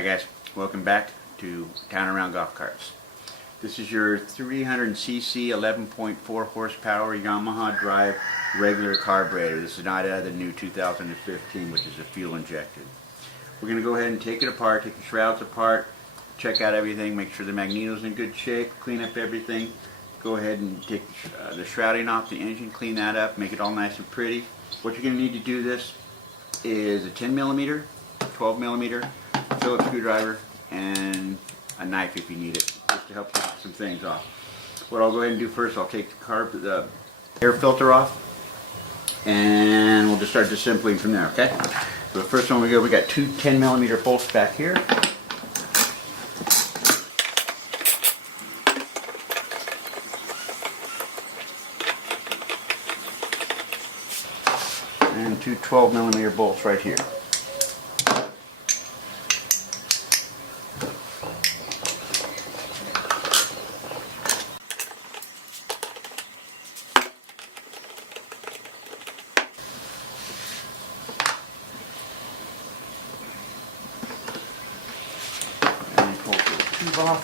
Hi guys, welcome back to Town Around Golf Carts. This is your 300cc 11.4 horsepower Yamaha Drive regular carburetor. This is not out of the new 2015, which is a fuel injected. We're going to go ahead and take it apart, take the shrouds apart, check out everything, make sure the magneto's in good shape, clean up everything. Go ahead and take the shrouding off the engine, clean that up, make it all nice and pretty. What you're going to need to do this is a 10mm, 12mm, Phillips screwdriver, and a knife if you need it, just to help get some things off. What I'll go ahead and do first, I'll take the air filter off, and we'll just start disassembling from there, okay? So the first one we got two 10mm bolts back here. And two 12mm bolts right here. And pull the tube off,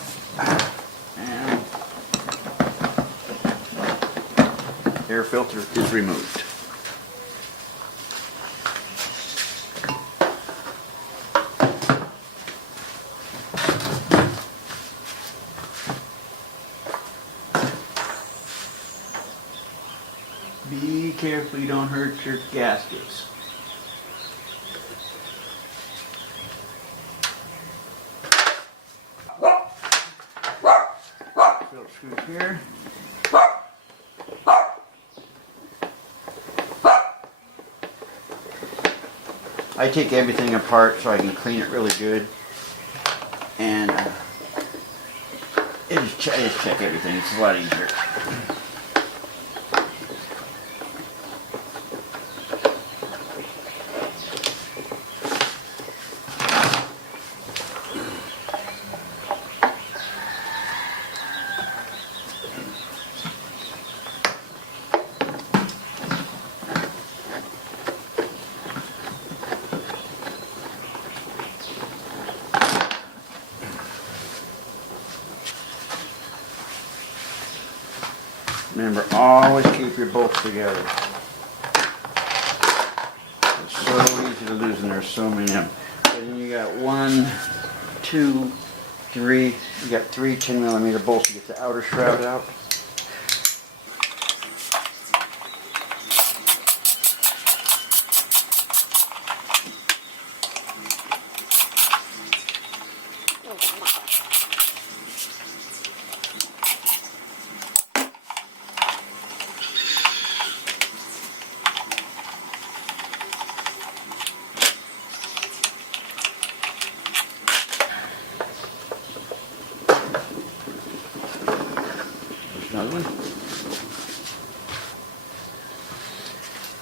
and air filter is removed. Be careful you don't hurt your gaskets. Phillips screws here. I take everything apart so I can clean it really good, and just check everything. It's a lot easier. Remember, always keep your bolts together. It's so easy to lose, and there's so many of them. And then you got 1, 2, 3. You got 3 10mm bolts to get the outer shroud out. Another one.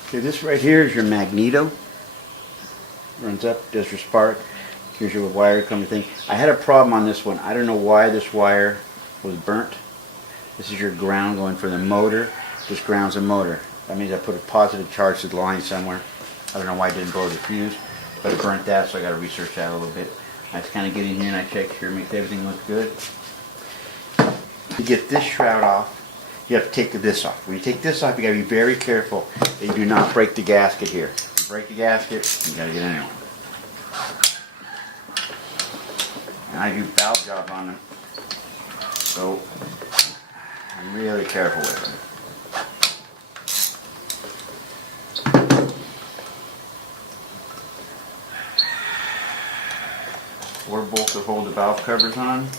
Okay, this right here is your magneto. Runs up, does your spark. Here's your wire coming thing. I had a problem on this one. I don't know why this wire was burnt. This is your ground going for the motor. This grounds the motor. That means I put a positive charge to the line somewhere. I don't know why it didn't blow the fuse, but it burnt that, so I got to research that a little bit. I just kind of get in here and I check here, make everything look good. To get this shroud off, you have to take this off. When you take this off, you got to be very careful that you do not break the gasket here. If you break the gasket, you got to get a new one. And I do valve job on them, so I'm really careful with them. 4 bolts that hold the valve covers on.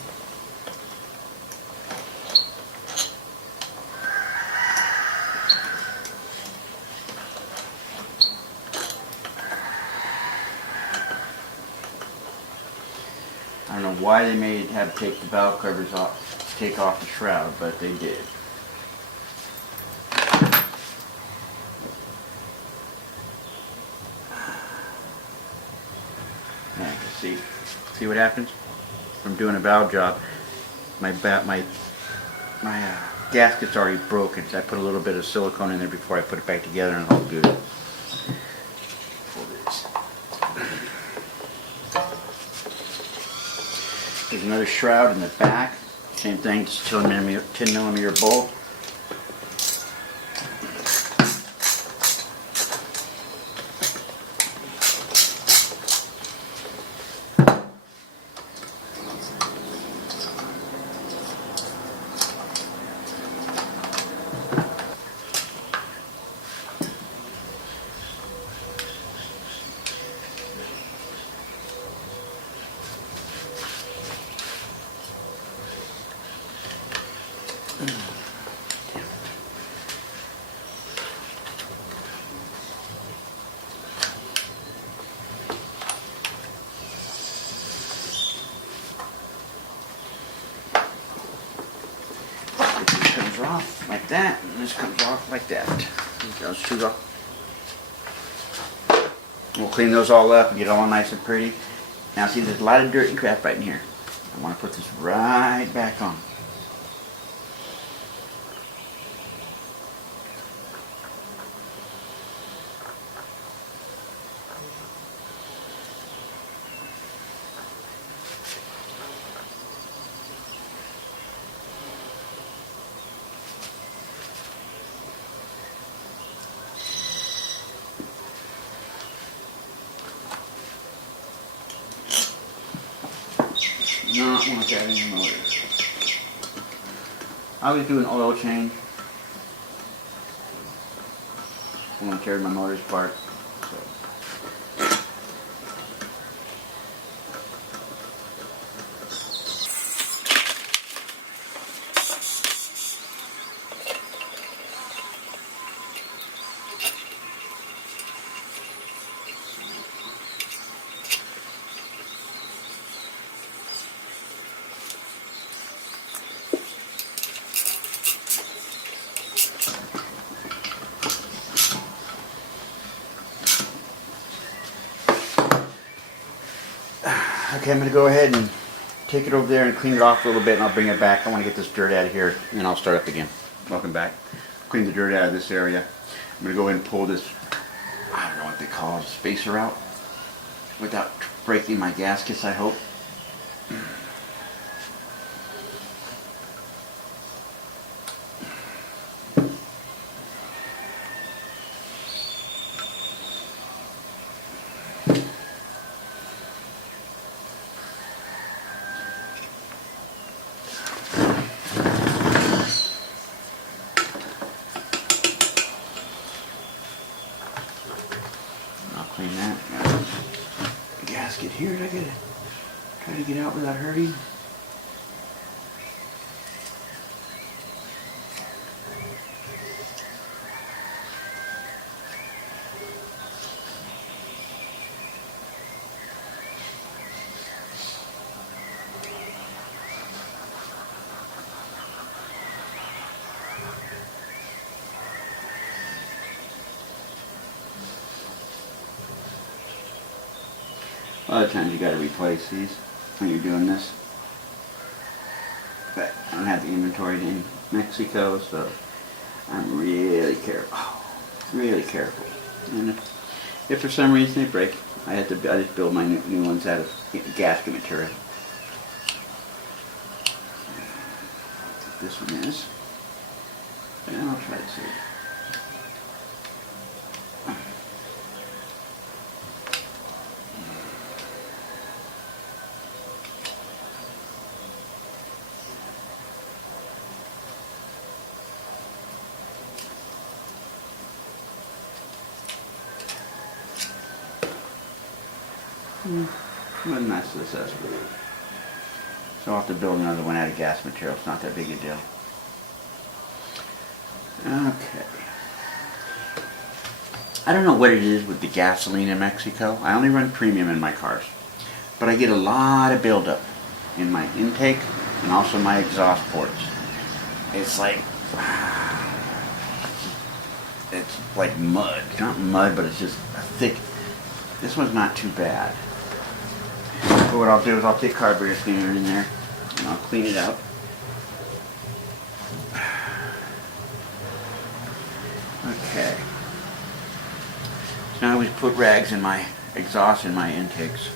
I don't know why they made it have to take the valve covers off, take off the shroud, but they did. Yeah, you can see what happens from doing a valve job. My gasket's already broken, so I put a little bit of silicone in there before I put it back together, and it's all good. another shroud in the back. Same thing, just 10 millimeter bolt. Off like that, and this comes off like that. Those two go. We'll clean those all up and get it all nice and pretty. Now see, there's a lot of dirt and crap right in here. I want to put this right back on. Not want that in your motor. I always do an oil change. I want to tear my motors apart. So. Okay, I'm going to go ahead and take it over there and clean it off a little bit, and I'll bring it back. I want to get this dirt out of here, and then I'll start up again. Welcome back. Clean the dirt out of this area. I'm going to go ahead and pull this, I don't know what they call it, spacer out without breaking my gaskets, I hope. Clean that. Got a gasket here. I gotta try to get out without hurting. A lot of times you got to replace these when you're doing this, but I don't have the inventory in Mexico, so I'm really careful. Really careful. And if for some reason they break, I just build my new ones out of gasket material. This one is, and I'll try to see. What a mess this is. So I'll have to build another one out of gas material. It's not that big a deal. Okay. I don't know what it is with the gasoline in Mexico. I only run premium in my cars. But I get a lot of buildup in my intake and also my exhaust ports. It's like mud. It's not mud, but it's just a thick. This one's not too bad. But what I'll do is I'll take carburetor cleaner in there and I'll clean it out. Okay. So now I always put rags in my exhaust and my intakes.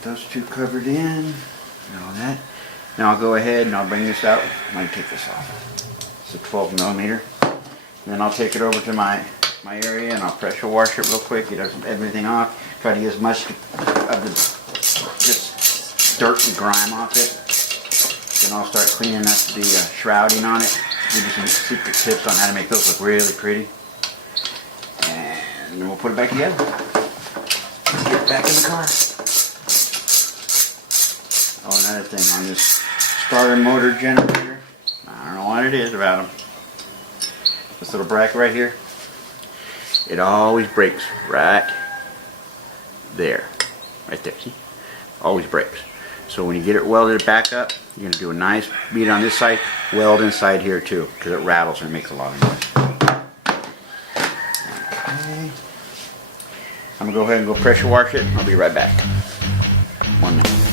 Got those two covered in and all that. Now I'll go ahead and I'll bring this out. I might take this off. It's a 12 millimeter. And then I'll take it over to my area and I'll pressure wash it real quick. Get everything off. Try to get as much of the just dirt and grime off it. Then I'll start cleaning up the shrouding on it. Give you some secret tips on how to make those look really pretty. And then we'll put it back together. Get it back in the car. Oh, another thing on this starter motor generator. I don't know what it is about them. This little bracket right here. It always breaks right there. Right there, see? Always breaks. So when you get it welded back up, you're going to do a nice beat on this side, weld inside here too, because it rattles and makes a lot of noise. Okay. I'm going to go ahead and go pressure wash it. I'll be right back. 1 minute.